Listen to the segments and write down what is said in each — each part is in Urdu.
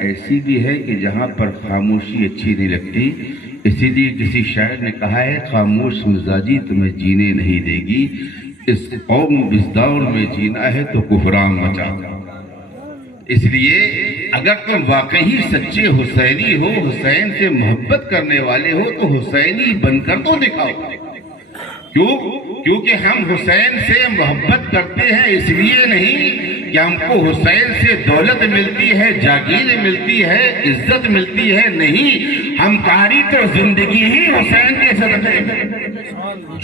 ایسی بھی ہے کہ جہاں پر خاموشی اچھی نہیں لگتی، اسی لیے کسی شاعر نے کہا ہے خاموش مزاجی تمہیں جینے نہیں دے گی، اس قوم اس دور میں جینا ہے تو کفران مچا۔ اس لیے اگر تم واقعی سچے حسینی ہو، حسین سے محبت کرنے والے ہو تو حسینی بن کر تو دکھاؤ۔ کیونکہ ہم حسین سے محبت کرتے ہیں اس لیے نہیں کہ ہم کو حسین سے دولت ملتی ہے، جاگیر ملتی ہے، عزت ملتی ہے، نہیں، ہم کاری تو زندگی ہی حسین کے صدقے میں،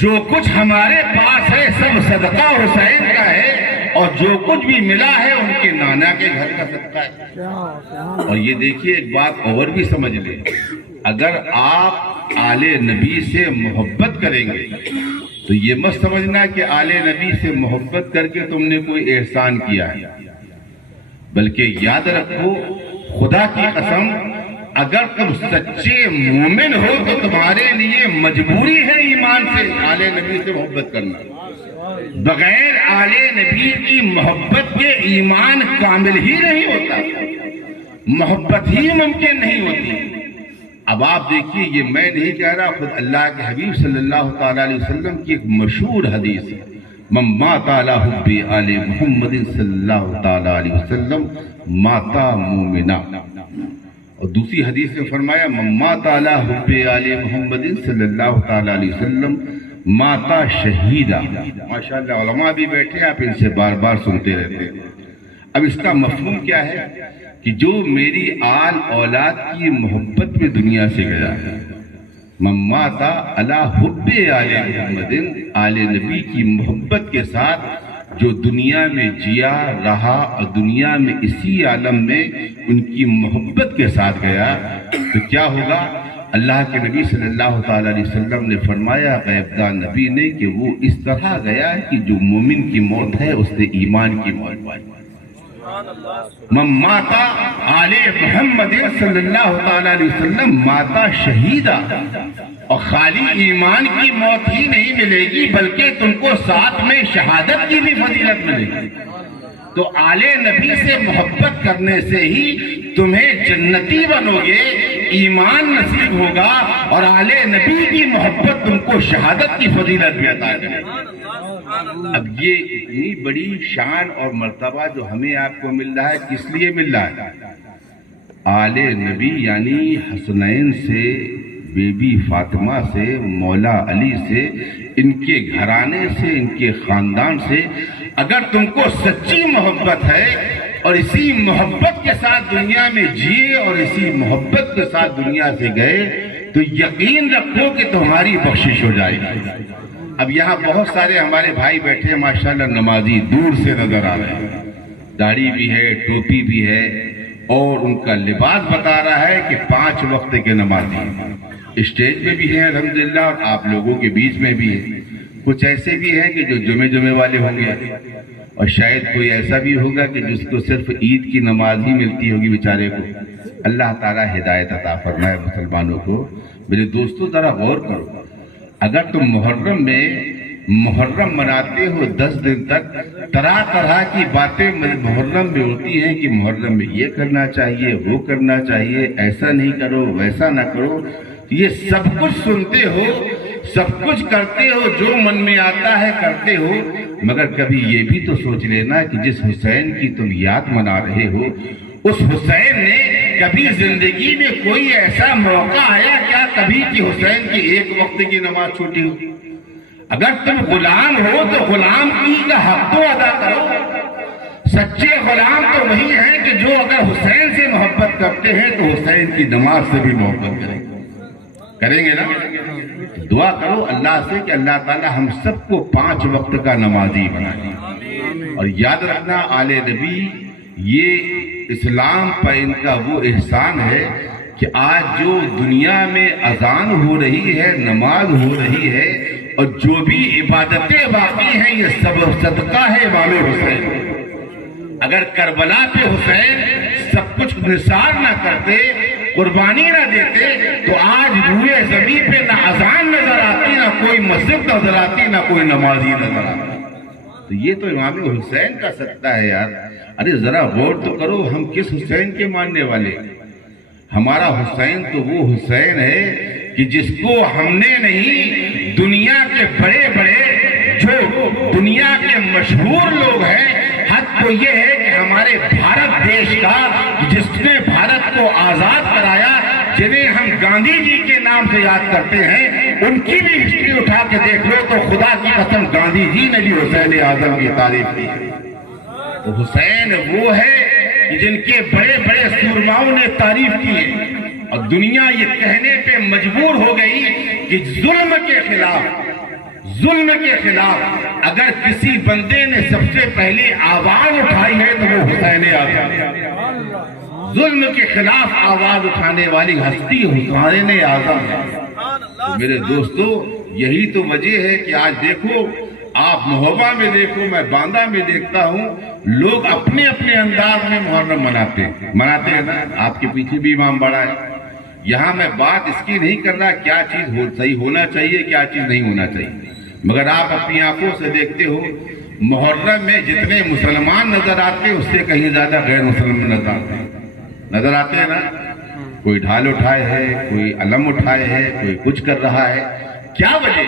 جو کچھ ہمارے پاس ہے سب صدقہ حسین کا ہے، اور جو کچھ بھی ملا ہے ان کے نانا کے گھر کا صدقہ ہے۔ اور یہ دیکھیے ایک بات اور بھی سمجھ لیں، اگر آپ آل نبی سے محبت کریں گے تو یہ مت سمجھنا کہ آل نبی سے محبت کر کے تم نے کوئی احسان کیا ہے، بلکہ یاد رکھو خدا کی قسم اگر تم سچے مومن ہو تو تمہارے لیے مجبوری ہے ایمان سے آل نبی سے محبت کرنا۔ بغیر آل نبی کی محبت کے ایمان کامل ہی نہیں ہوتا، محبت ہی ممکن نہیں ہوتی۔ اب آپ دیکھیے، یہ میں نہیں کہہ رہا، خود اللہ کے حبیب صلی اللہ تعالیٰ علیہ وسلم کی ایک مشہور حدیث ہے، من مات علی حب آل محمد صلی اللہ تعالیٰ علیہ وسلم ماتا مومنا۔ اور دوسری حدیث میں فرمایا من مات علی حب آل محمد صلی اللہ تعالیٰ علیہ وسلم ماتا شہیدہ۔ ماشاءاللہ علماء بھی بیٹھے، آپ ان سے بار بار سنتے رہتے ہیں۔ اب اس کا مفہوم کیا ہے کہ جو میری آل اولاد کی محبت میں دنیا سے گیا ہے، من مات علی حب آل محمد، آل نبی کی محبت کے ساتھ جو دنیا میں جیا رہا اور دنیا میں اسی عالم میں ان کی محبت کے ساتھ گیا، تو کیا ہوگا؟ اللہ کے نبی صلی اللہ تعالیٰ علیہ وسلم نے فرمایا غیب دان نبی نے کہ وہ اس طرح گیا ہے کہ جو مومن کی موت ہے اس نے ایمان کی موت پائی۔ من ماتا آل محمد صلی اللہ تعالیٰ علیہ وسلم ماتا شہیدہ، اور خالی ایمان کی موت ہی نہیں ملے گی بلکہ تم کو ساتھ میں شہادت کی بھی فضیلت ملے گی۔ تو آل نبی سے محبت کرنے سے ہی تمہیں جنتی بنو گے، ایمان نصیب ہوگا، اور آل نبی کی محبت تم کو شہادت کی فضیلت بھی عطا کرے گی۔ اب یہ اتنی بڑی شان اور مرتبہ جو ہمیں آپ کو مل رہا ہے، کس لیے مل رہا ہے؟ آل نبی یعنی حسنین سے، بی بی فاطمہ سے، مولا علی سے، ان کے گھرانے سے، ان کے خاندان سے اگر تم کو سچی محبت ہے اور اسی محبت کے ساتھ دنیا میں جیے اور اسی محبت کے ساتھ دنیا سے گئے تو یقین رکھو کہ تمہاری بخشش ہو جائے گی۔ اب یہاں بہت سارے ہمارے بھائی بیٹھے ہیں ماشاءاللہ، نمازی دور سے نظر آ رہے ہیں، داڑھی بھی ہے، ٹوپی بھی ہے، اور ان کا لباس بتا رہا ہے کہ 5 وقت کے نمازی ہیں۔ اسٹیج میں بھی ہیں الحمدللہ، اور آپ لوگوں کے بیچ میں بھی ہیں۔ کچھ ایسے بھی ہیں کہ جو جمعے والے ہوں گے، اور شاید کوئی ایسا بھی ہوگا کہ جس کو صرف عید کی نماز ہی ملتی ہوگی بیچارے کو۔ اللہ تعالیٰ ہدایت عطا فرمائے مسلمانوں کو۔ میرے دوستو ذرا غور کرو، اگر تم محرم میں محرم مناتے ہو 10 دن تک، طرح طرح کی باتیں محرم میں ہوتی ہیں کہ محرم میں یہ کرنا چاہیے، وہ کرنا چاہیے، ایسا نہیں کرو، ویسا نہ کرو، یہ سب کچھ سنتے ہو، سب کچھ کرتے ہو، جو من میں آتا ہے کرتے ہو، مگر کبھی یہ بھی تو سوچ لینا کہ جس حسین کی تم یاد منا رہے ہو، اس حسین نے کبھی زندگی میں کوئی ایسا موقع آیا کیا کبھی کہ حسین کی 1 وقت کی نماز چھوٹی ہو؟ اگر تم غلام ہو تو غلام کی کا حق تو ادا کرو۔ سچے غلام تو وہی ہیں کہ جو اگر حسین سے محبت کرتے ہیں تو حسین کی نماز سے بھی محبت کریں گے نا؟ دعا کرو اللہ سے کہ اللہ تعالی ہم سب کو 5 وقت کا نمازی بنائے۔ اور یاد رکھنا آل نبی یہ اسلام پر ان کا وہ احسان ہے کہ آج جو دنیا میں اذان ہو رہی ہے، نماز ہو رہی ہے، اور جو بھی عبادتیں باقی ہیں یہ سب صدقہ ہے امام حسین۔ اگر کربلا پہ حسین سب کچھ نثار نہ کرتے، قربانی نہ دیتے، تو آج روئے زمین پہ نہ اذان نظر آتی، نہ کوئی مسجد نظر آتی، نہ کوئی نمازی نظر آتی۔ تو یہ تو امام حسین کا صدقہ ہے یار. ارے ذرا غور تو کرو ہم کس حسین کے ماننے والے. ہمارا حسین تو وہ حسین ہے کہ جس کو ہم نے نہیں, دنیا کے بڑے بڑے جو دنیا کے مشہور لوگ ہیں, حد تو یہ ہے کہ ہمارے بھارت دیش کا جس نے بھارت کو آزاد کرایا, جنہیں ہم گاندھی جی کے نام سے یاد کرتے ہیں, ان کی بھی ہسٹری اٹھا کے دیکھ لو تو خدا کی قسم گاندھی جی نے بھی حسین اعظم کی تعریف کی. تو حسین وہ ہے کہ جن کے بڑے بڑے سورماؤں نے تعریف کی ہے, اور دنیا یہ کہنے پہ مجبور ہو گئی کہ ظلم کے خلاف اگر کسی بندے نے سب سے پہلے آواز اٹھائی ہے تو وہ حسین اعظم. ظلم کے خلاف آواز اٹھانے والی ہستی حسین اعظم ہے. تو میرے دوستو یہی تو وجہ ہے کہ آج دیکھو, آپ محبہ میں دیکھو, میں باندہ میں دیکھتا ہوں, لوگ اپنے اپنے انداز میں محرم مناتے ہیں نا. آپ کے پیچھے بھی امام بڑا ہے. یہاں میں بات اس کی نہیں کر رہا کیا چیز صحیح ہونا چاہیے کیا چیز نہیں ہونا چاہیے, مگر آپ اپنی آنکھوں سے دیکھتے ہو محرم میں جتنے مسلمان نظر آتے ہیں اس سے کہیں زیادہ غیر مسلمان نظر آتے ہیں نا. کوئی ڈھال اٹھائے ہے, کوئی علم اٹھائے ہے, کوئی کچھ کر رہا ہے. کیا وجہ؟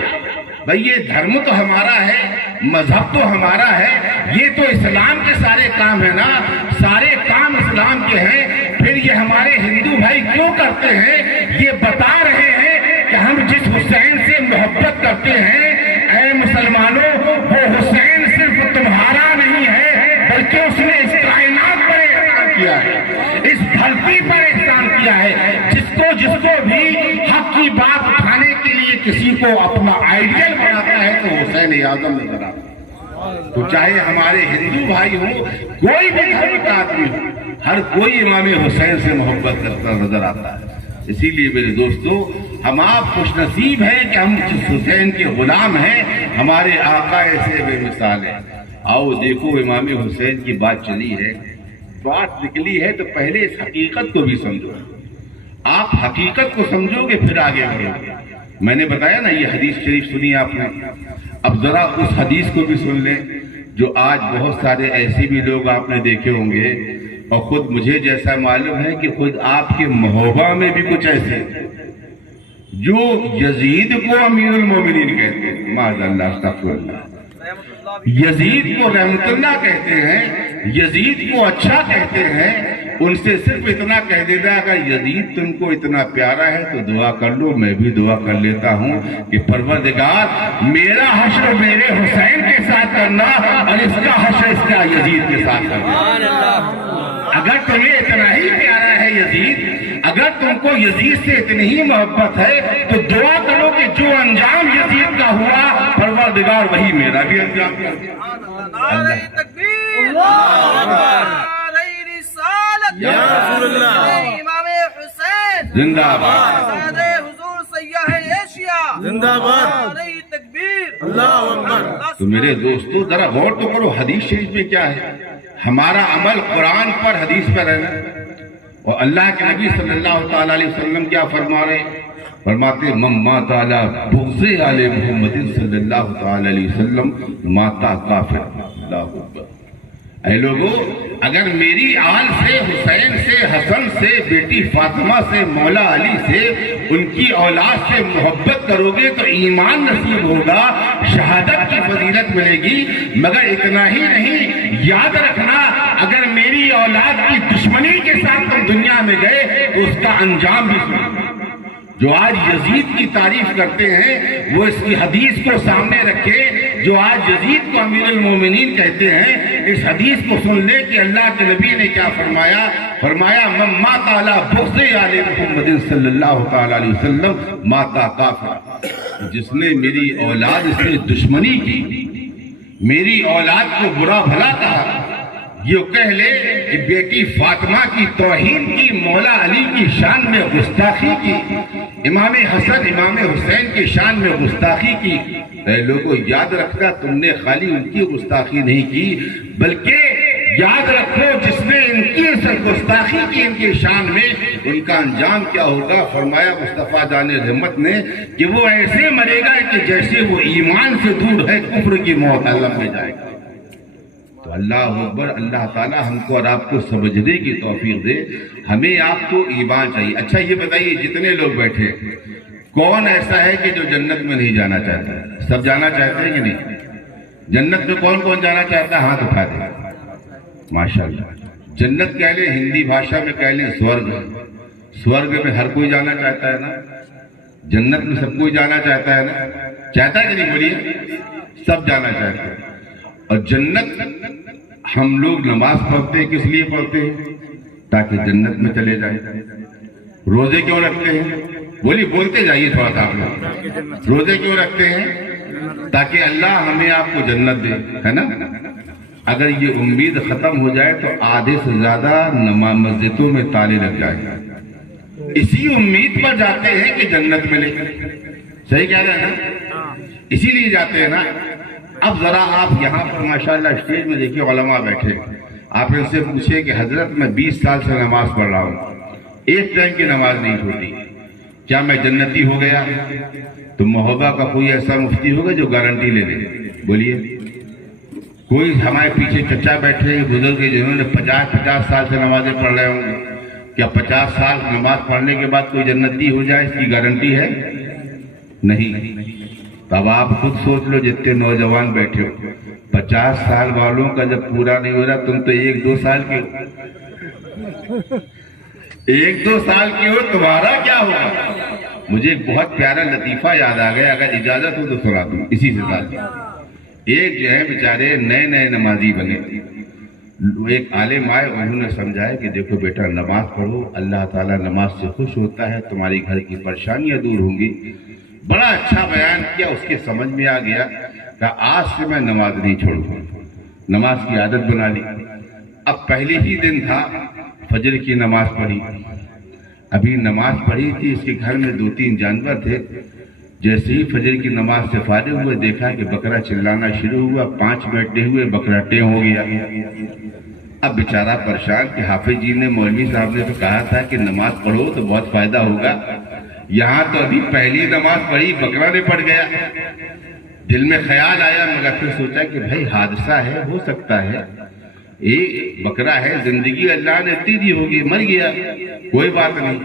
بھئی یہ دھرم تو ہمارا ہے, مذہب تو ہمارا ہے, یہ تو اسلام کے سارے کام ہیں نا, سارے کام اسلام کے ہیں. پھر یہ ہمارے ہندو بھائی کیوں کرتے ہیں؟ یہ بتا رہے ہیں کہ ہم جس حسین سے محبت کرتے ہیں, اے مسلمانوں, وہ حسین صرف تمہارا نہیں ہے بلکہ اس نے اس کائنات پر احسان کیا ہے, اس دھرتی پر احسان کیا ہے. جس کو بھی حق کی بات اٹھانے کے لیے کسی کو اپنا آئیڈیل بناتا ہے تو حسین اعظم نظر آتا ہے. تو چاہے ہمارے ہندو بھائی ہوں, کوئی بھی دھرم کا آدمی ہو, ہر کوئی امام حسین سے محبت کرتا نظر آتا ہے. اسی لیے میرے دوستو ہم آپ خوش نصیب ہیں کہ ہم جس حسین کے غلام ہیں, ہمارے آقا ایسے بے مثال ہیں. آؤ دیکھو امام حسین کی بات چلی ہے, بات نکلی ہے, تو پہلے اس حقیقت کو بھی سمجھو. آپ حقیقت کو سمجھو گے پھر آگے بڑھو گے. میں نے بتایا نا یہ حدیث شریف سنی آپ نے, اب ذرا اس حدیث کو بھی سن لیں. جو آج بہت سارے ایسے بھی لوگ آپ نے دیکھے ہوں گے, اور خود مجھے جیسا معلوم ہے کہ خود آپ کے محبہ میں بھی کچھ ایسے جو یزید کو امیر المومنین کہتے ہیں, معاذ اللہ استغفر اللہ, یزید کو رحمت اللہ کہتے ہیں, یزید کو اچھا کہتے ہیں. ان سے صرف اتنا کہہ دیتا اگر یزید تم کو اتنا پیارا ہے تو دعا کر لو, میں بھی دعا کر لیتا ہوں کہ پروردگار میرا حشر میرے حسین کے ساتھ کرنا اور اس کا حشر اس کا یزید کے ساتھ کرنا. اگر تمہیں اتنا ہی پیارا ہے یزید, اگر تم کو یزید سے اتنی ہی محبت ہے تو دعا کرو کہ جو انجام یزید کا ہوا پروردگار وہی میرا بھی انجام کر دے. نعرہ تکبیر, یا رسول اللہ, امام حسین زندہ باد, سادہ حضور سیاح ایشیا زندہ باد, نعرہ تکبیر, اللہ اکبر. تو میرے دوستو ذرا غور تو کرو حدیث شریف میں کیا ہے. ہمارا عمل قرآن پر حدیث پر رہنا, اور اللہ کے نبی صلی اللہ تعالی علیہ وسلم کیا فرما رہے, فرماتے من مات علی بغض آل محمد صلی اللہ تعالی علیہ وسلم ماتا کافر. اللہ اکبر. اے لوگو, اگر میری آل سے, حسین سے, حسن سے, بیٹی فاطمہ سے, مولا علی سے, ان کی اولاد سے محبت کرو گے تو ایمان نصیب ہوگا, شہادت کی فضیلت ملے گی. مگر اتنا ہی نہیں, یاد رکھنا اگر میری اولاد کی دشمنی کے ساتھ تم دنیا میں گئے تو اس کا انجام بھی سنو. جو آج یزید کی تعریف کرتے ہیں وہ اس کی حدیث کو سامنے رکھے, جو آج یزید کو امیر المومنین کہتے ہیں, اس حدیث کو سن لے کہ اللہ کے نبی نے کیا فرمایا. فرمایا من مات علی بغض آل محمد صلی اللہ تعالی علیہ وسلم ماتا کافر. جس نے میری اولاد سے دشمنی کی, میری اولاد کو برا بھلا کہا, یہ کہہ لے کہ بیٹی فاطمہ کی توہین کی, مولا علی کی شان میں گستاخی کی, امام حسن امام حسین کی شان میں گستاخی کی. اے لوگوں یاد رکھنا تم نے خالی ان کی گستاخی نہیں کی بلکہ یاد رکھو جس نے ان کی گستاخی کی ان کی شان میں, ان کا انجام کیا ہوگا. فرمایا مصطفیٰ جان رحمت نے کہ وہ ایسے مرے گا کہ جیسے وہ ایمان سے دور ہے, کفر کی موت عالم میں جائے گا. اللہ اکبر. اللہ تعالیٰ ہم کو اور آپ کو سمجھنے کی توفیق دے. ہمیں آپ کو ایمان چاہیے. اچھا یہ بتائیے جتنے لوگ بیٹھے کون ایسا ہے کہ جو جنت میں نہیں جانا چاہتا؟ سب جانا چاہتے ہیں کہ نہیں؟ جنت میں کون کون جانا چاہتا ہے؟ ہاتھ اٹھا دیں. ماشاءاللہ. جنت کہہ لیں ہندی بھاشا میں کہہ لیں سورگ. سورگ میں ہر کوئی جانا چاہتا ہے نا. جنت میں سب کوئی جانا چاہتا ہے نا. چاہتا ہے کہ نہیں؟ بولیے. سب جانا چاہتے ہیں. اور جنت ہم لوگ نماز پڑھتے ہیں کس لیے پڑھتے ہیں؟ تاکہ جنت میں چلے جائیں. روزے کیوں رکھتے ہیں؟ بولیے بولتے جائیے تھوڑا سا آپ لوگ. روزے کیوں رکھتے ہیں؟ تاکہ اللہ ہمیں آپ کو جنت دے, ہے نا. اگر یہ امید ختم ہو جائے تو آدھے سے زیادہ مسجدوں میں تالے لگ جائیں. اسی امید پر جاتے ہیں کہ جنت ملے. صحیح کہہ رہے ہیں نا؟ اسی لیے جاتے ہیں نا. اب ذرا آپ یہاں پر ماشاءاللہ اسٹیج میں دیکھیے علماء بیٹھے. آپ ان سے پوچھیں کہ حضرت میں 20 سال سے نماز پڑھ رہا ہوں, ایک ٹائم کی نماز نہیں چھوٹی, کیا میں جنتی ہو گیا؟ تو محبہ کا کوئی ایسا مفتی ہوگا جو گارنٹی لے لے؟ بولیے. کوئی ہمارے پیچھے چچا بیٹھے بزرگ جنہوں نے 50 سال سے نمازیں پڑھ رہے ہوں گے, کیا 50 سال نماز پڑھنے کے بعد کوئی جنتی ہو جائے اس کی گارنٹی ہے؟ نہیں. اب آپ خود سوچ لو جتنے نوجوان بیٹھے ہو, 50 سال والوں کا جب پورا نہیں ہو رہا, تم تو 1-2 سال کے ہو. 1-2 سال کی ہو, تمہارا کیا ہوگا؟ مجھے ایک بہت پیارا لطیفہ یاد آ گیا, اگر اجازت ہو تو سنا دوں اسی سے ساتھ. ایک جو ہے بیچارے نئے نمازی بنے. ایک عالم آئے, انہوں نے سمجھایا کہ دیکھو بیٹا نماز پڑھو, اللہ تعالیٰ نماز سے خوش ہوتا ہے, تمہاری گھر کی پریشانیاں دور ہوں گی. بڑا اچھا بیان کیا. اس کے سمجھ میں آ گیا کہ آج سے میں نماز نہیں چھوڑوں, نماز کی عادت بنا لی. اب پہلے ہی دن تھا, فجر کی نماز پڑھی. ابھی نماز پڑھی تھی, اس کے گھر میں 2-3 جانور تھے. جیسے ہی فجر کی نماز سے فارغ ہوئے دیکھا کہ بکرا چلانا شروع ہوا. 5 منٹ نہیں ہوئے بکرا ٹیں ہو گیا. اب بیچارہ پریشان کہ حافظ جی نے, مولوی صاحب نے تو کہا تھا کہ نماز پڑھو تو بہت فائدہ ہوگا, یہاں تو ابھی پہلی نماز پڑھی بکرا نے پڑ گیا. دل میں خیال آیا, مگر پھر سوچا کہ بھائی حادثہ ہے, ہو سکتا ہے, ایک بکرا ہے, زندگی اللہ نے اتنی دی ہوگی, مر گیا, کوئی بات نہیں.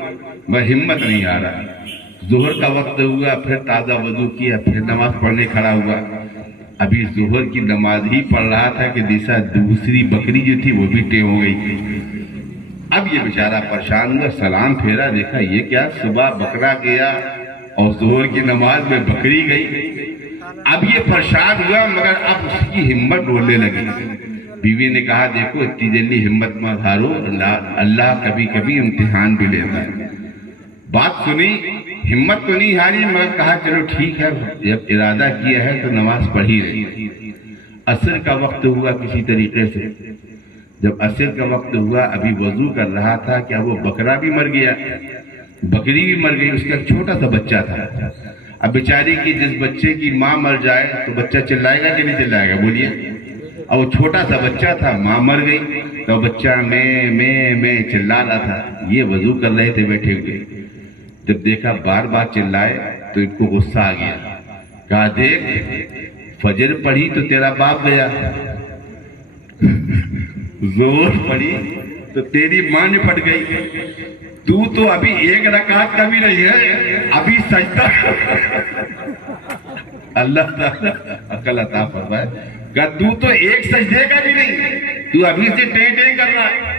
میں ہمت نہیں آ رہا. ظہر کا وقت ہوا, پھر تازہ وضو کیا, پھر نماز پڑھنے کھڑا ہوا. ابھی ظہر کی نماز ہی پڑھ رہا تھا کہ دوسری بکری جو تھی وہ بھی ٹیں ہو گئی تھی. اب یہ بیچارہ پریشان ہوا, سلام پھیرا, دیکھا یہ کیا, صبح بکرا گیا اور ظہر کی نماز میں بکری گئی. اب یہ پریشان ہوا, مگر اب اس کی ہمت ڈولنے لگی. بیوی نے کہا دیکھو اتنی جلدی ہمت مت ہارو, اللہ کبھی کبھی امتحان بھی لیتا ہے. بات سنی, ہمت تو نہیں ہاری, مگر کہا چلو ٹھیک ہے, جب ارادہ کیا ہے تو نماز پڑھی رہی. عصر کا وقت ہوا کسی طریقے سے. جب عصر کا وقت ہوا, ابھی وضو کر رہا تھا, کیا وہ بکرا بھی مر گیا, بکری بھی مر گئی, اس کا چھوٹا سا بچہ تھا. اب بیچاری کی جس بچے کی ماں مر جائے تو بچہ چلائے گا کہ نہیں چلائے گا؟ بولیے. اور وہ چھوٹا سا بچہ تھا, ماں مر گئی تو بچہ میں چلا رہا تھا. یہ وضو کر رہے تھے بیٹھے ہوئے, جب دیکھا بار بار چلائے تو ان کو غصہ آ گیا. کہا دیکھ فجر پڑھی تو تیرا باپ گیا, زور پڑھی تو تیری ماں نپٹ گئی, تو ابھی 1 رکعت کا بھی نہیں ہے, ابھی سجدہ. اللہ تعالیٰ عقل عطا فرمائے. کہ تو 1 سجدے کا بھی نہیں, تو ابھی سے ٹیں کر رہا ہے.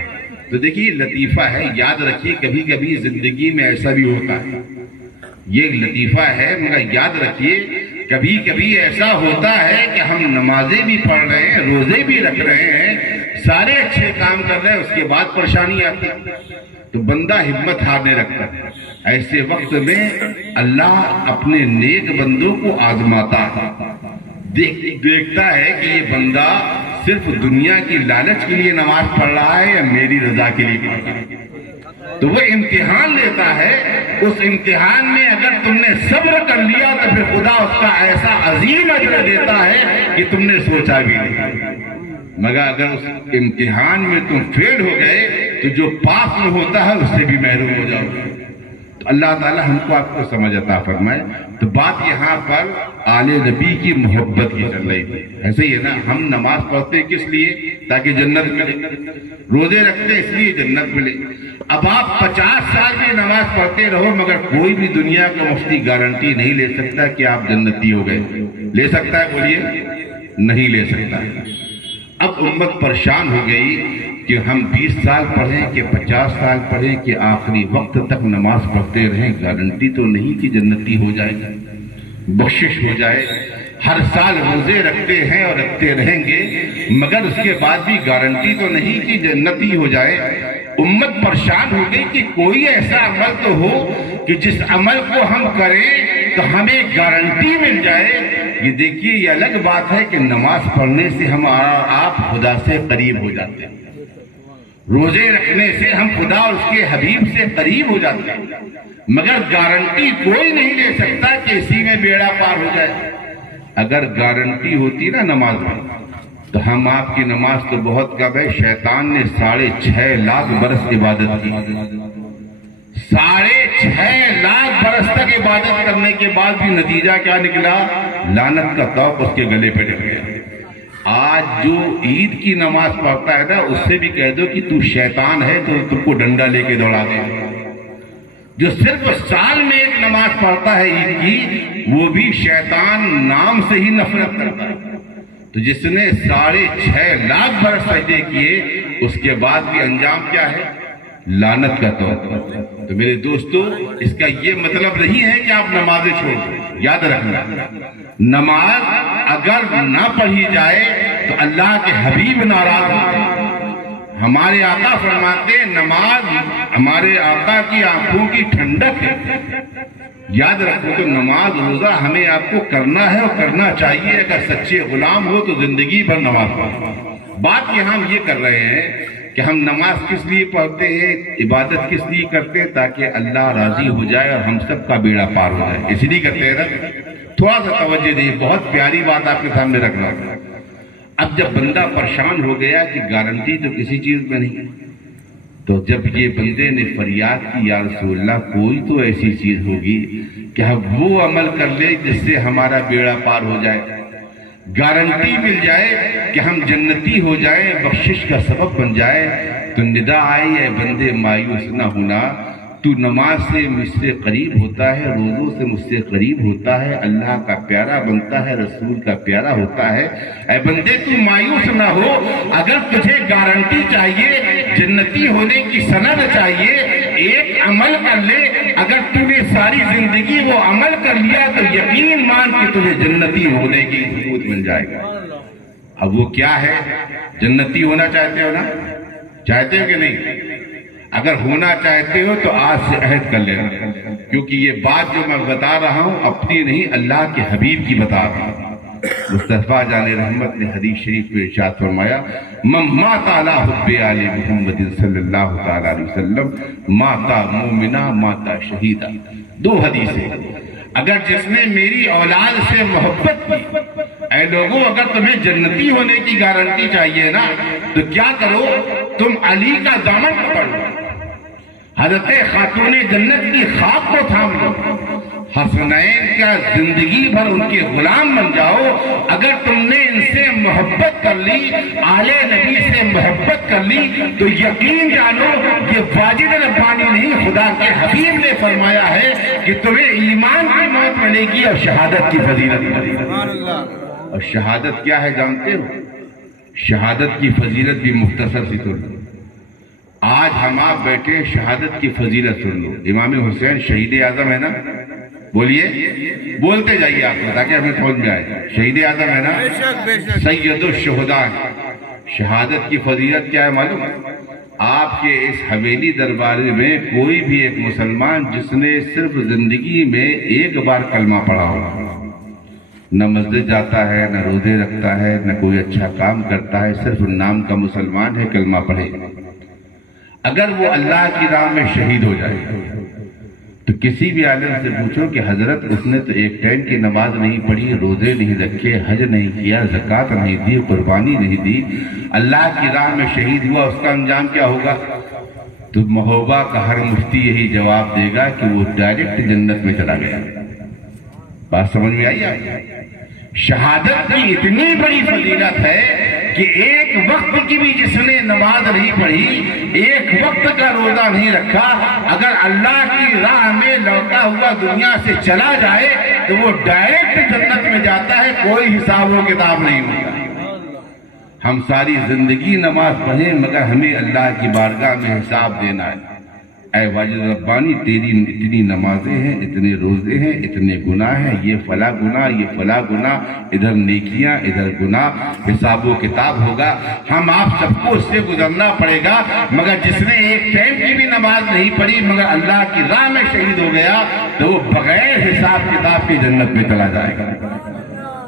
تو دیکھیے لطیفہ ہے, یاد رکھیے کبھی کبھی زندگی میں ایسا بھی ہوتا ہے. یہ لطیفہ ہے, مگر یاد رکھیے کبھی کبھی ایسا ہوتا ہے کہ ہم نمازیں بھی پڑھ رہے ہیں, روزے بھی رکھ رہے ہیں, سارے اچھے کام کر رہے ہیں, اس کے بعد پریشانی آتی تو بندہ ہمت ہارنے لگتا ہے. ایسے وقت میں اللہ اپنے نیک بندوں کو آزماتا ہے, دیکھتا ہے کہ یہ بندہ صرف دنیا کی لالچ کے لیے نماز پڑھ رہا ہے یا میری رضا کے لیے پڑھ رہا ہے. تو وہ امتحان لیتا ہے. اس امتحان میں اگر تم نے صبر کر لیا تو پھر خدا اس کا ایسا عظیم اجر دیتا ہے کہ تم نے سوچا بھی نہیں. مگر اگر اس امتحان میں تم فیل ہو گئے تو جو پاس میں ہوتا ہے اس سے بھی محروم ہو جاؤ. تو اللہ تعالیٰ ہم کو آپ کو سمجھ عطا فرمائے۔ تو بات یہاں پر آل نبی کی محبت کی چل رہی تھی۔ ایسے ہی ہے نا، ہم نماز پڑھتے کس لیے؟ تاکہ جنت ملے، روزے رکھتے اس لیے جنت ملے۔ اب آپ 50 سال میں نماز پڑھتے رہو مگر کوئی بھی دنیا کا مفتی گارنٹی نہیں لے سکتا کہ آپ جنتی ہو گئے۔ لے سکتا ہے؟ بولیے، نہیں لے سکتا۔ اب امت پریشان ہو گئی کہ ہم 20 سال پڑھیں کہ 50 سال پڑھیں کہ آخری وقت تک نماز پڑھتے رہیں، گارنٹی تو نہیں کہ جنتی ہو جائے گا، بخشش ہو جائے۔ ہر سال روزے رکھتے ہیں اور رکھتے رہیں گے مگر اس کے بعد بھی گارنٹی تو نہیں کہ جنتی ہو جائے۔ امت پریشان ہو گئی کہ کوئی ایسا عمل تو ہو کہ جس عمل کو ہم کریں تو ہمیں گارنٹی مل جائے۔ یہ دیکھیے، یہ الگ بات ہے کہ نماز پڑھنے سے ہم آپ خدا سے قریب ہو جاتے ہیں، روزے رکھنے سے ہم خدا اور اس کے حبیب سے قریب ہو جاتے ہیں، مگر گارنٹی کوئی نہیں لے سکتا کہ اسی میں بیڑا پار ہو جائے۔ اگر گارنٹی ہوتی نا نماز میں تو ہم آپ کی نماز تو بہت کم ہے۔ شیطان نے 6.5 لاکھ برس عبادت کی، 6.5 لاکھ برس تک عبادت کرنے کے بعد بھی نتیجہ کیا نکلا؟ لعنت کا طوق اس کے گلے پہ ڈل گیا۔ آج جو عید کی نماز پڑھتا ہے نا، اس سے بھی کہہ دو کہ تو شیطان ہے تو تم کو ڈنڈا لے کے دوڑا دے۔ جو صرف سال میں ایک نماز پڑھتا ہے عید کی، وہ بھی شیطان نام سے ہی نفرت کرتا ہے۔ تو جس نے 6.5 لاکھ برس سجدے کیے اس کے بعد بھی انجام کیا ہے؟ لعنت کا طوق۔ تو میرے دوستو، اس کا یہ مطلب نہیں ہے کہ آپ نمازیں چھوڑ دیں۔ یاد رکھنا، نماز اگر نہ پڑھی جائے تو اللہ کے حبیب ناراض ہوتے ہیں۔ ہمارے آقا فرماتے ہیں نماز ہمارے آقا کی آنکھوں کی ٹھنڈک ہے۔ یاد رکھو، تو نماز روزہ ہمیں آپ کو کرنا ہے اور کرنا چاہیے۔ اگر سچے غلام ہو تو زندگی بھر نماز پڑھو۔ بات یہاں ہم یہ کر رہے ہیں کہ ہم نماز کس لیے پڑھتے ہیں، عبادت کس لیے کرتے ہیں؟ تاکہ اللہ راضی ہو جائے اور ہم سب کا بیڑا پار ہو جائے، اسی لیے کرتے ہیں نا۔ تھوڑا سا توجہ دیں، بہت پیاری بات آپ کے سامنے رکھ رہا ہوں۔ اب جب بندہ پریشان ہو گیا کہ گارنٹی تو کسی چیز میں نہیں، تو جب یہ بندے نے فریاد کی یا رسول اللہ کوئی تو ایسی چیز ہوگی کہ ہم وہ عمل کر لیں جس سے ہمارا بیڑا پار ہو جائے، گارنٹی مل جائے کہ ہم جنتی ہو جائیں، بخشش کا سبب بن جائے۔ تو ندا آئی، اے بندے مایوس نہ ہونا، تو نماز سے مجھ سے قریب ہوتا ہے، روزوں سے مجھ سے قریب ہوتا ہے، اللہ کا پیارا بنتا ہے، رسول کا پیارا ہوتا ہے۔ اے بندے تو مایوس نہ ہو، اگر تجھے گارنٹی چاہیے، جنتی ہونے کی سند چاہیے، ایک عمل کر لے۔ اگر تو نے ساری زندگی وہ عمل کر لیا تو یقین مان کہ تجھے جنتی ہونے کی ثبوت مل جائے گا۔ اب وہ کیا ہے؟ جنتی ہونا چاہتے ہو نا؟ چاہتے ہو کہ نہیں؟ اگر ہونا چاہتے ہو تو آج سے عہد کر لینا، کیونکہ یہ بات جو میں بتا رہا ہوں اپنی نہیں، اللہ کے حبیب کی بتا رہا ہوں۔ مصطفیٰ جان رحمت نے حدیث شریف میں ارشاد فرمایا، من مات علی حب آل محمد صلی اللہ تعالی علیہ وسلم ماتا مومنا ماتا شہیدہ۔ 2 حدیثیں۔ اگر جس نے میری اولاد سے محبت کی، اے لوگوں اگر تمہیں جنتی ہونے کی گارنٹی چاہیے نا تو کیا کرو؟ تم علی کا دامن پکڑ لو، حضرت خاتون جنت کی خاک کو تھام لو، حسنین کا زندگی بھر ان کے غلام بن جاؤ۔ اگر تم نے ان سے محبت کر لی، آل نبی سے محبت کر لی، تو یقین جانو یہ واجد ربانی نہیں، خدا کے حبیب نے فرمایا ہے کہ تمہیں ایمان کی موت ملے گی اور شہادت کی فضیلت ملے گی۔ اور شہادت کیا ہے جانتے ہو؟ شہادت کی فضیلت بھی مختصر سی سن لو۔ آج ہم آپ بیٹھے، شہادت کی فضیلت سن لو۔ امام حسین شہید اعظم ہے نا؟ بولیے، بولتے جائیے آپ کو تاکہ ہمیں سمجھ میں آئے۔ شہید اعظم ہے نا؟ سید الشہداء۔ شہادت کی فضیلت کیا ہے معلوم؟ آپ کے اس حویلی دربارے میں کوئی بھی ایک مسلمان جس نے صرف زندگی میں ایک بار کلمہ پڑھا ہو، نہ مسجد جاتا ہے، نہ روزے رکھتا ہے، نہ کوئی اچھا کام کرتا ہے، صرف نام کا مسلمان ہے، کلمہ پڑھے، اگر وہ اللہ کی راہ میں شہید ہو جائے تو کسی بھی عالم سے پوچھو کہ حضرت اس نے تو ایک ٹائم کی نماز نہیں پڑھی، روزے نہیں رکھے، حج نہیں کیا، زکوٰۃ نہیں دی، قربانی نہیں دی، اللہ کی راہ میں شہید ہوا، اس کا انجام کیا ہوگا؟ تو محبوبہ کا ہر مفتی یہی جواب دے گا کہ وہ ڈائریکٹ جنت میں چلا گیا۔ بات سمجھ میں آئی آپ؟ شہادت کی اتنی بڑی فضیلت ہے کہ ایک وقت کی بھی جس نے نماز نہیں پڑھی، ایک وقت کا روزہ نہیں رکھا، اگر اللہ کی راہ میں لوٹا ہوا دنیا سے چلا جائے تو وہ ڈائریکٹ جنت میں جاتا ہے، کوئی حساب و کتاب نہیں ہوگا۔ ہم ساری زندگی نماز پڑھیں مگر ہمیں اللہ کی بارگاہ میں حساب دینا ہے۔ اے واجد ربانی، تیری اتنی نمازیں ہیں، اتنے روزے ہیں، اتنے گناہ ہیں، یہ فلاں گناہ، یہ فلاں گناہ، ادھر نیکیاں ادھر گناہ، حساب و کتاب ہوگا، ہم آپ سب کو اس سے گزرنا پڑے گا۔ مگر جس نے ایک ٹائم کی بھی نماز نہیں پڑھی مگر اللہ کی راہ میں شہید ہو گیا تو وہ بغیر حساب کتاب کی جنت میں چلا جائے گا۔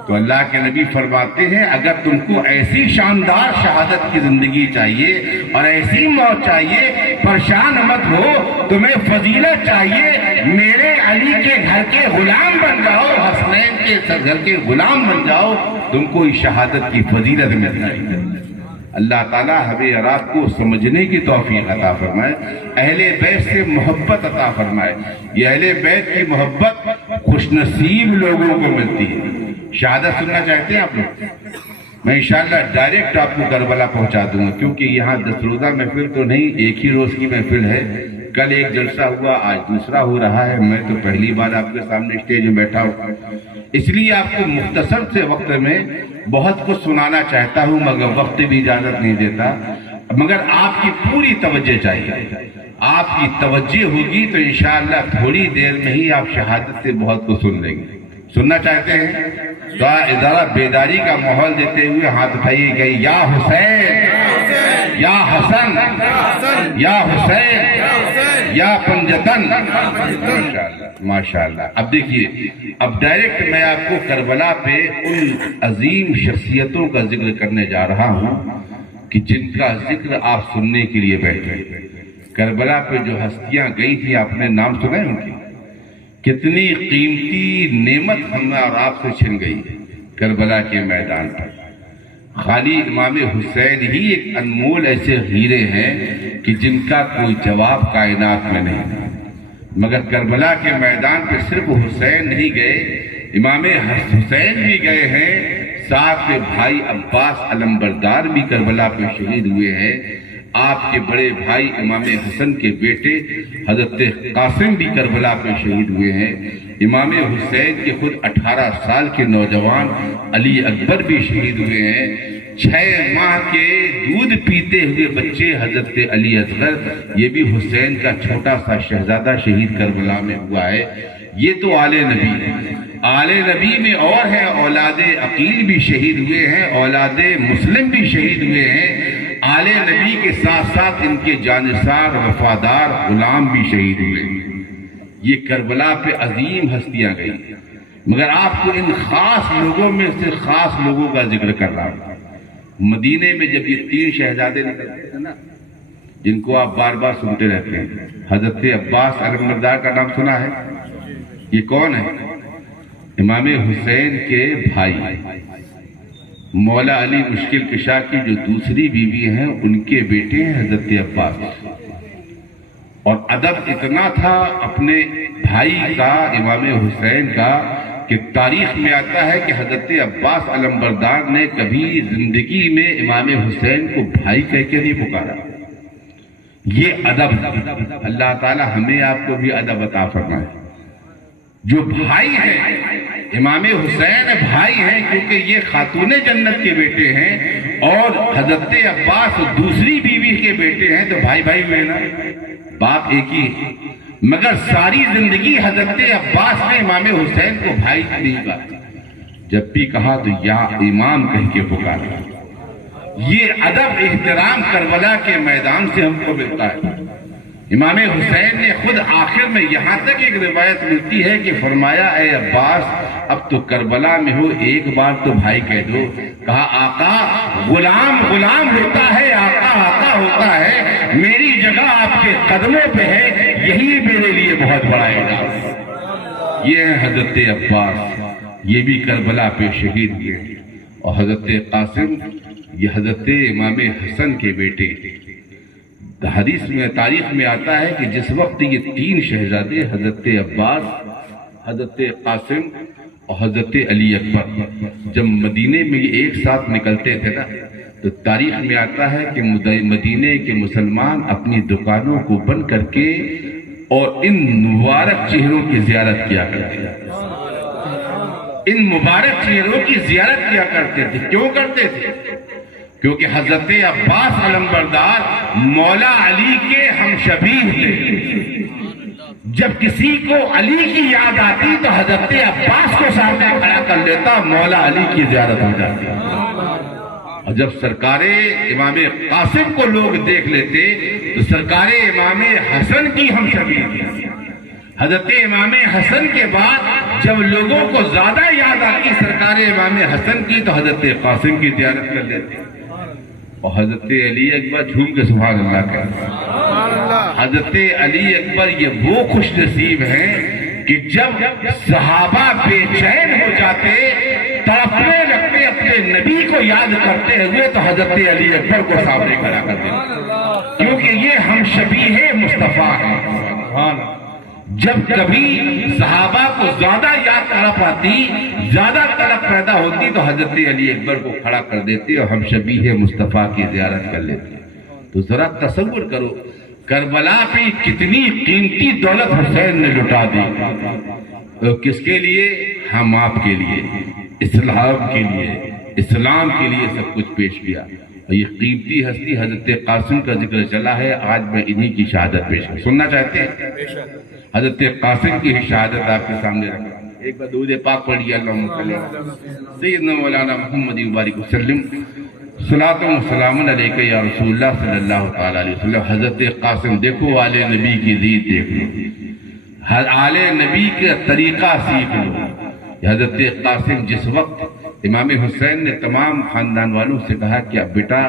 تو اللہ کے نبی فرماتے ہیں اگر تم کو ایسی شاندار شہادت کی زندگی چاہیے اور ایسی موت چاہیے، پریشان مت ہو، تمہیں فضیلت چاہیے، میرے علی کے گھر کے غلام بن جاؤ، حسنین کے گھر کے غلام بن جاؤ، تم کو اس شہادت کی فضیلت مل جائے گی۔ اللہ تعالیٰ ہمیں اور آپ کو سمجھنے کی توفیق عطا فرمائے، اہل بیت سے محبت عطا فرمائے۔ یہ اہل بیت کی محبت خوش نصیب لوگوں کو ملتی ہے۔ شہادت سننا چاہتے ہیں آپ لوگ؟ میں انشاءاللہ ڈائریکٹ آپ کو کربلا پہنچا دوں گا، کیونکہ یہاں 10 روزہ محفل تو نہیں، ایک ہی روز کی محفل ہے۔ کل ایک جلسہ ہوا، آج دوسرا ہو رہا ہے، میں تو پہلی بار آپ کے سامنے اسٹیج میں بیٹھا ہوں، اس لیے آپ کو مختصر سے وقت میں بہت کچھ سنانا چاہتا ہوں مگر وقت بھی اجازت نہیں دیتا۔ مگر آپ کی پوری توجہ چاہیے، آپ کی توجہ ہوگی تو انشاءاللہ تھوڑی دیر میں ہی آپ شہادت سے بہت کچھ سن لیں گے۔ سننا چاہتے ہیں تو ذرا بیداری کا ماحول دیتے ہوئے ہاتھ اٹھائیے کہ یا حسین، یا حسن، یا حسین، یا پنجتن۔ ماشاءاللہ۔ اب دیکھیے، اب ڈائریکٹ میں آپ کو کربلا پہ ان عظیم شخصیتوں کا ذکر کرنے جا رہا ہوں کہ جن کا ذکر آپ سننے کے لیے بیٹھے۔ کربلا پہ جو ہستیاں گئی تھی آپ نے نام سنا ہے ان کی؟ کتنی قیمتی نعمت ہم اور آپ سے چھن گئی کربلا کے میدان پر۔ خالی امام حسین ہی ایک انمول ایسے ہیرے ہیں کہ جن کا کوئی جواب کائنات میں نہیں، مگر کربلا کے میدان پہ صرف حسین نہیں گئے، امام حسین بھی گئے ہیں، ساتھ میں بھائی عباس علمبردار بھی کربلا پہ شہید ہوئے ہیں، آپ کے بڑے بھائی امام حسن کے بیٹے حضرت قاسم بھی کربلا پہ شہید ہوئے ہیں، امام حسین کے خود 18 سال کے نوجوان علی اکبر بھی شہید ہوئے ہیں، 6 ماہ کے دودھ پیتے ہوئے بچے حضرت علی اصغر، یہ بھی حسین کا چھوٹا سا شہزادہ شہید کربلا میں ہوا ہے۔ یہ تو آل نبی ہے۔ آل نبی میں اور ہے، اولاد عقیل بھی شہید ہوئے ہیں، اولاد مسلم بھی شہید ہوئے ہیں، آل نبی کے ساتھ ساتھ ان کے جانثار وفادار غلام بھی شہید ہوئے ہیں۔ یہ کربلا پہ عظیم ہستیاں گئی، مگر آپ کو ان خاص لوگوں میں سے خاص لوگوں کا ذکر کر رہا ہوں۔ مدینے میں جب یہ 3 شہزادے نکلتے تھے نا، جن کو آپ بار بار سنتے رہتے ہیں، حضرت عباس علمبردار کا نام سنا ہے؟ یہ کون ہے؟ امام حسین کے بھائی مولا علی مشکل کشا کی جو دوسری بیوی ہیں ان کے بیٹے ہیں حضرت عباس۔ اور ادب اتنا تھا اپنے بھائی کا، امام حسین کا، کہ تاریخ میں آتا ہے کہ حضرت عباس علمبردار نے کبھی زندگی میں امام حسین کو بھائی کہہ کے نہیں پکارا۔ یہ ادب، اللہ تعالی ہمیں آپ کو بھی ادب عطا فرمائے۔ جو بھائی ہیں، امام حسین بھائی ہیں کیونکہ یہ خاتون جنت کے بیٹے ہیں، اور حضرت عباس دوسری بیوی کے بیٹے ہیں، تو بھائی بھائی ہوئے نا، باپ ایک ہی۔ مگر ساری زندگی حضرت عباس نے امام حسین کو بھائی نہیں کہا، جب بھی کہا تو یا امام کہہ کے پکارا۔ یہ ادب احترام کربلا کے میدان سے ہم کو ملتا ہے۔ امام حسین نے خود آخر میں یہاں تک ایک روایت ملتی ہے کہ فرمایا اے عباس اب تو کربلا میں ہو، ایک بار تو بھائی کہہ دو۔ کہا آقا غلام غلام ہوتا ہے، آقا آقا ہوتا ہے، میری جگہ آپ کے قدموں پہ ہے، یہی میرے لیے بہت بڑا اعزاز۔ یہ ہے حضرت عباس، یہ بھی کربلا پہ شہید ہوئے، اور حضرت قاسم یہ حضرت امام حسن کے بیٹے۔ حدیث میں تاریخ میں آتا ہے کہ جس وقت یہ تین شہزادے حضرت عباس، حضرت قاسم اور حضرت علی اکبر جب مدینے میں یہ ایک ساتھ نکلتے تھے نا، تو تاریخ میں آتا ہے کہ مدینے کے مسلمان اپنی دکانوں کو بند کر کے اور ان مبارک چہروں کی زیارت کیا کرتے تھے، ان مبارک چہروں کی زیارت کیا کرتے تھے۔ کیوں کرتے تھے؟ کیونکہ حضرت عباس علمبردار مولا علی کے ہم شبیہ تھے۔ جب کسی کو علی کی یاد آتی تو حضرت عباس کو سامنے کھڑا کر لیتا، مولا علی کی زیارت ہو جاتی۔ اور جب سرکار امام قاسم کو لوگ دیکھ لیتے تو سرکار امام حسن کی ہم شبیہ تھے۔ حضرت امام حسن کے بعد جب لوگوں کو زیادہ یاد آتی سرکار امام حسن کی تو حضرت قاسم کی زیارت کر لیتے، اور حضرت علی اکبر جھوم کے سبحان اللہ کہتے ہیں۔ حضرت علی اکبر یہ وہ خوش نصیب ہیں کہ جب صحابہ بے چین ہو جاتے، تڑپنے لگتے، اپنے نبی کو یاد کرتے ہوئے تو حضرت علی اکبر کو سامنے کھڑا کر دیتے، کیونکہ یہ ہم شبیہ مصطفیٰ ہیں۔ جب کبھی صحابہ کو زیادہ یاد طرف آتی، زیادہ طرف پیدا ہوتی تو حضرت علی اکبر کو کھڑا کر دیتے اور ہم شبیہ مصطفیٰ کی زیارت کر لیتے۔ تو ذرا تصور کرو کربلا پہ کتنی قیمتی دولت حسین نے لٹا دی، کس کے لیے؟ ہم آپ کے لیے، اسلام کے لیے، اسلام کے لیے سب کچھ پیش کیا۔ یہ قیمتی ہستی حضرت قاسم کا ذکر چلا ہے، آج میں انہی کی شہادت پیش کروں۔ سننا چاہتے ہیں؟ حضرت قاسم کی شہادت آپ کے سامنے رکھا۔ ایک بار درود پاک پڑھیے، اللہم صلی علی سیدنا مولانا محمد وبارک وسلم، صلاۃ و سلام علیکہ یا رسول اللہ صلی اللہ تعالی علیہ وسلم۔ حضرت قاسم دیکھو، آل نبی کی ذیت دیکھ لو، آل نبی کا طریقہ سیکھ لو۔ حضرت قاسم جس وقت امام حسین نے تمام خاندان والوں سے کہا کہ اب بیٹا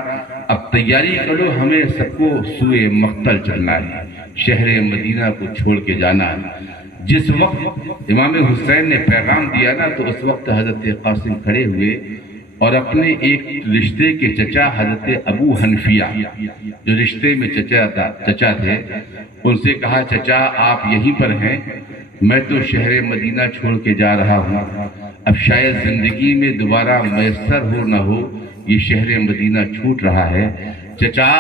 اب تیاری کرو، ہمیں سب کو سوئے مقتل چلنا ہے، شہر مدینہ کو چھوڑ کے جانا ہے۔ جس وقت امام حسین نے پیغام دیا نا تو اس وقت حضرت قاسم کھڑے ہوئے اور اپنے ایک رشتے کے چچا حضرت ابو حنفیہ جو رشتے میں چچا تھے، ان سے کہا چچا آپ یہیں پر ہیں، میں تو شہر مدینہ چھوڑ کے جا رہا ہوں، اب شاید زندگی میں دوبارہ میسر ہو نہ ہو، یہ شہر مدینہ چھوٹ رہا ہے، چچا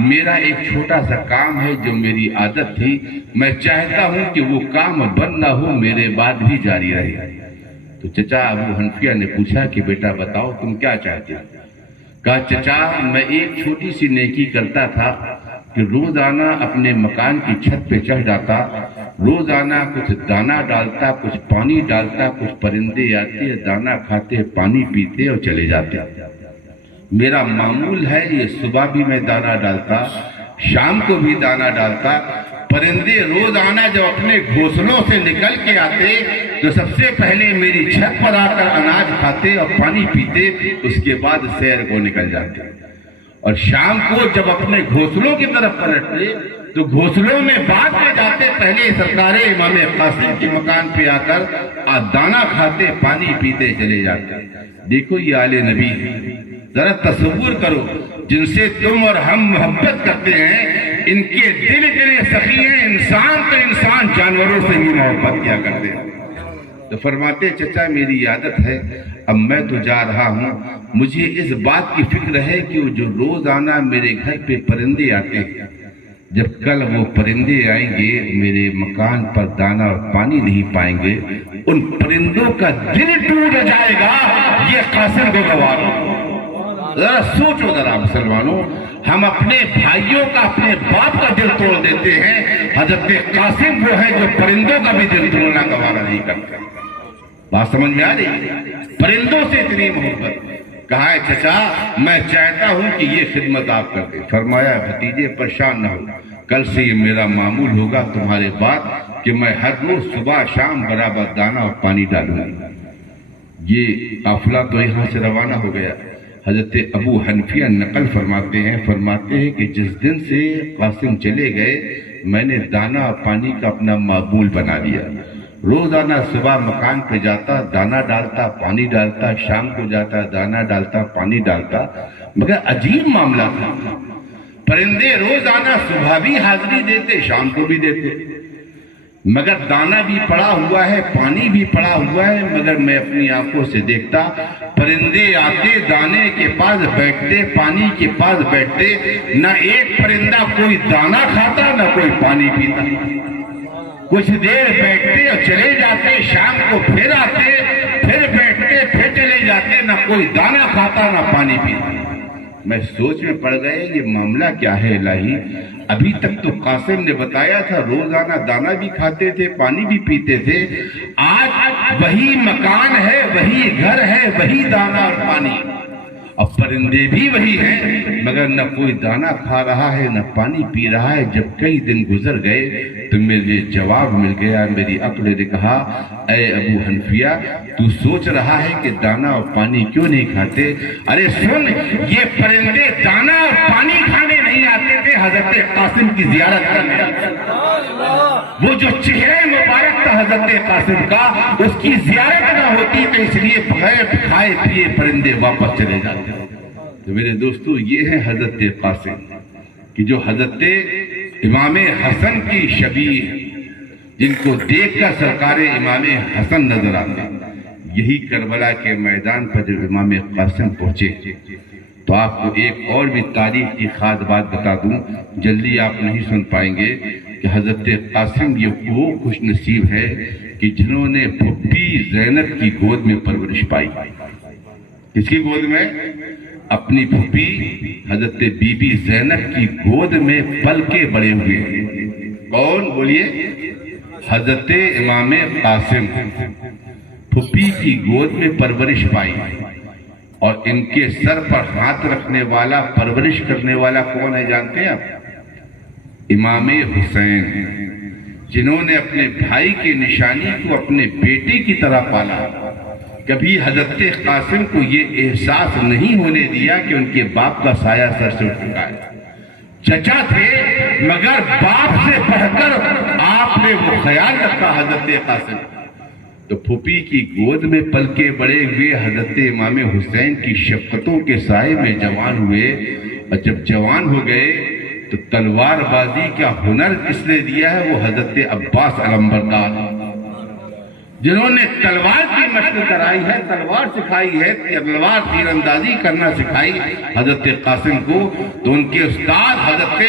میرا ایک چھوٹا سا کام ہے جو میری عادت تھی، میں چاہتا ہوں کہ وہ کام بند نہ ہو، میرے بعد بھی جاری رہے۔ تو چچا ابو حنفیہ نے پوچھا کہ بیٹا بتاؤ تم کیا چاہتے ہو؟ کہا چچا میں ایک چھوٹی سی نیکی کرتا تھا کہ روزانہ اپنے مکان کی چھت پہ چڑھ جاتا، روزانہ کچھ دانہ ڈالتا، کچھ پانی ڈالتا، کچھ پرندے آتے دانہ کھاتے پانی پیتے اور چلے جاتے۔ میرا معمول ہے یہ صبح بھی میں دانہ ڈالتا، شام کو بھی دانہ ڈالتا۔ پرندے روزانہ جب اپنے گھونسلوں سے نکل کے آتے تو سب سے پہلے میری چھت پر آ کر اناج کھاتے اور پانی پیتے، اس کے بعد سیر کو نکل جاتے، اور شام کو جب اپنے گھونسلوں کی طرف پلٹتے تو گھونسلوں میں بعد میں جاتے، پہلے سرکار امام قاسم کے مکان پہ آ کر دانہ کھاتے پانی پیتے چلے جاتے۔ دیکھو یہ آل نبی، ذرا تصور کرو جن سے تم اور ہم محبت کرتے ہیں، ان کے دل اتنے سخی ہیں، انسان تو انسان جانوروں سے ہی محبت کیا کرتے ہیں۔ تو فرماتے چچا میری عادت ہے، اب میں تو جا رہا ہوں، مجھے اس بات کی فکر ہے کہ وہ جو روزانہ میرے گھر پہ پرندے آتے ہیں، جب کل وہ پرندے آئیں گے میرے مکان پر دانہ اور پانی نہیں پائیں گے، ان پرندوں کا دل ٹوٹ جائے گا، یہ قاسم کو گوارا۔ ذرا سوچو ذرا مسلمانوں، ہم اپنے بھائیوں کا اپنے باپ کا دل توڑ دیتے ہیں، حضرت قاسم وہ ہے جو پرندوں کا بھی دل توڑنا گوارا نہیں کرتے۔ بات سمجھ میں آ رہی؟ پرندوں سے اتنی محبت۔ کہا ہے چچا میں چاہتا ہوں کہ یہ خدمت آپ کر دیں۔ فرمایا بھتیجے پریشان نہ ہو، کل سے یہ میرا معمول ہوگا تمہارے بعد کہ میں ہر روز صبح شام برابر دانہ اور پانی ڈالوں گا۔ یہ قافلہ تو یہاں سے روانہ ہو گیا۔ حضرت ابو حنفیہ نقل فرماتے ہیں کہ جس دن سے قاسم چلے گئے میں نے دانہ پانی کا اپنا معمول بنا لیا، روزانہ صبح مکان پہ جاتا، دانہ ڈالتا، پانی ڈالتا، شام کو جاتا، دانہ ڈالتا، پانی ڈالتا۔ مگر عجیب معاملہ تھا، پرندے روزانہ صبح بھی حاضری دیتے، شام کو بھی دیتے، مگر دانا بھی پڑا ہوا ہے، پانی بھی پڑا ہوا ہے، مگر میں اپنی آنکھوں سے دیکھتا پرندے آتے، دانے کے پاس بیٹھتے، پانی کے پاس بیٹھتے، نہ ایک پرندہ کوئی دانا کھاتا نہ کوئی پانی پیتا۔ کچھ دیر بیٹھتے اور چلے جاتے، شام کو پھر آتے، پھر بیٹھتے، پھر چلے جاتے، نہ کوئی دانا کھاتا نہ پانی پیتا۔ میں سوچ میں پڑ گئے یہ معاملہ کیا ہے الہی؟ ابھی تک تو قاسم نے بتایا تھا روزانہ دانا بھی کھاتے تھے، پانی بھی پیتے تھے، آج وہی مکان ہے، وہی گھر ہے، وہی دانا اور پانی، اور پرندے بھی وہی ہیں، مگر نہ کوئی دانا کھا رہا ہے نہ پانی پی رہا ہے۔ جب کئی دن گزر گئے تو میرے جواب مل گیا، میری عقل نے کہا اے ابو حنفیہ تو سوچ رہا ہے کہ دانا اور پانی کیوں نہیں کھاتے؟ ارے سن، یہ پرندے دانا اور پانی کھانے نہیں آتے تھے، حضرت قاسم کی زیارت کرنے آتے تھے۔ وہ جو چہرہ مبارک تھا حضرت قاسم کا، اس کی زیارت نہ ہوتی تو اس لیے بغیر کھائے پیے پرندے واپس چلے جاتے۔ تو میرے دوستو یہ ہے حضرت قاسم کہ جو حضرت امام حسن کی شبیہ، جن کو دیکھ کر سرکار امام حسن نظر آتے۔ یہی کربلا کے میدان پر جب امام قاسم پہنچے تو آپ کو ایک اور بھی تاریخ کی خاص بات بتا دوں، جلدی آپ نہیں سن پائیں گے کہ حضرت قاسم یہ وہ خوش نصیب ہے کہ جنہوں نے پھپھی زینب کی گود میں پرورش پائی۔ کس کی گود میں؟ اپنی پھپھی حضرت بی بی زینب کی گود میں پل کے بڑے ہوئے۔ کون بولیے؟ حضرت امام قاسم پھپھی کی گود میں پرورش پائی، اور ان کے سر پر ہاتھ رکھنے والا، پرورش کرنے والا کون ہے جانتے ہیں آپ؟ امام حسین، جنہوں نے اپنے بھائی کی نشانی کو اپنے بیٹے کی طرح پالا۔ کبھی حضرت قاسم کو یہ احساس نہیں ہونے دیا کہ ان کے باپ کا سایہ سر سے اٹھ چکا ہے۔ چچا تھے مگر باپ سے بڑھ کر آپ نے وہ خیال رکھا حضرت قاسم۔ تو پھوپھی کی گود میں پل کے بڑے ہوئے حضرت امام حسین کی شفقتوں کے سائے میں جوان ہوئے، اور جب جوان ہو گئے تو تلوار بازی کا ہنر کس نے دیا ہے؟ وہ حضرت عباس علمبردار، جنہوں نے تلوار کی مشق کرائی ہے، تلوار سکھائی ہے، تلوار تیر اندازی کرنا سکھائی حضرت قاسم کو، تو ان کے استاد حضرت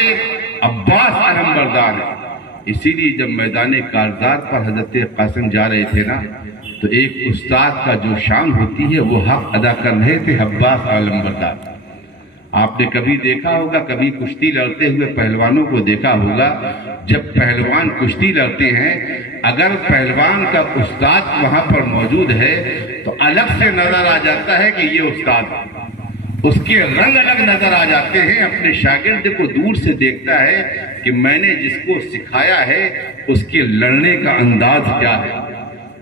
عباس علمبردار ہیں۔ اسی لیے جب میدان کارزار پر حضرت قاسم جا رہے تھے نا، تو ایک استاد کا جو شان ہوتی ہے وہ حق ادا کر رہے تھے عباس علمبردار۔ آپ نے کبھی دیکھا ہوگا، کبھی کشتی لڑتے ہوئے پہلوانوں کو دیکھا ہوگا، جب پہلوان کشتی لڑتے ہیں اگر پہلوان کا استاد وہاں پر موجود ہے تو الگ سے نظر آ جاتا ہے کہ یہ استاد، اس کے رنگ الگ نظر آ جاتے ہیں۔ اپنے شاگرد کو دور سے دیکھتا ہے کہ میں نے جس کو سکھایا ہے اس کے لڑنے کا انداز کیا ہے،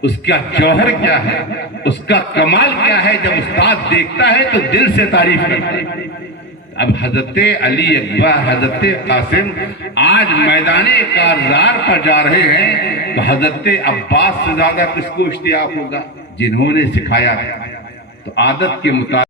اس کا جوہر کیا ہے، اس کا کمال کیا ہے۔ جب استاد دیکھتا ہے تو دل سے تعریف کرتا ہے۔ اب حضرت علی اکبر، حضرت قاسم آج میدان کارزار پر جا رہے ہیں تو حضرت عباس سے زیادہ کس کو اشتیاق ہوگا؟ جنہوں نے سکھایا ہے۔ تو عادت کے مطابق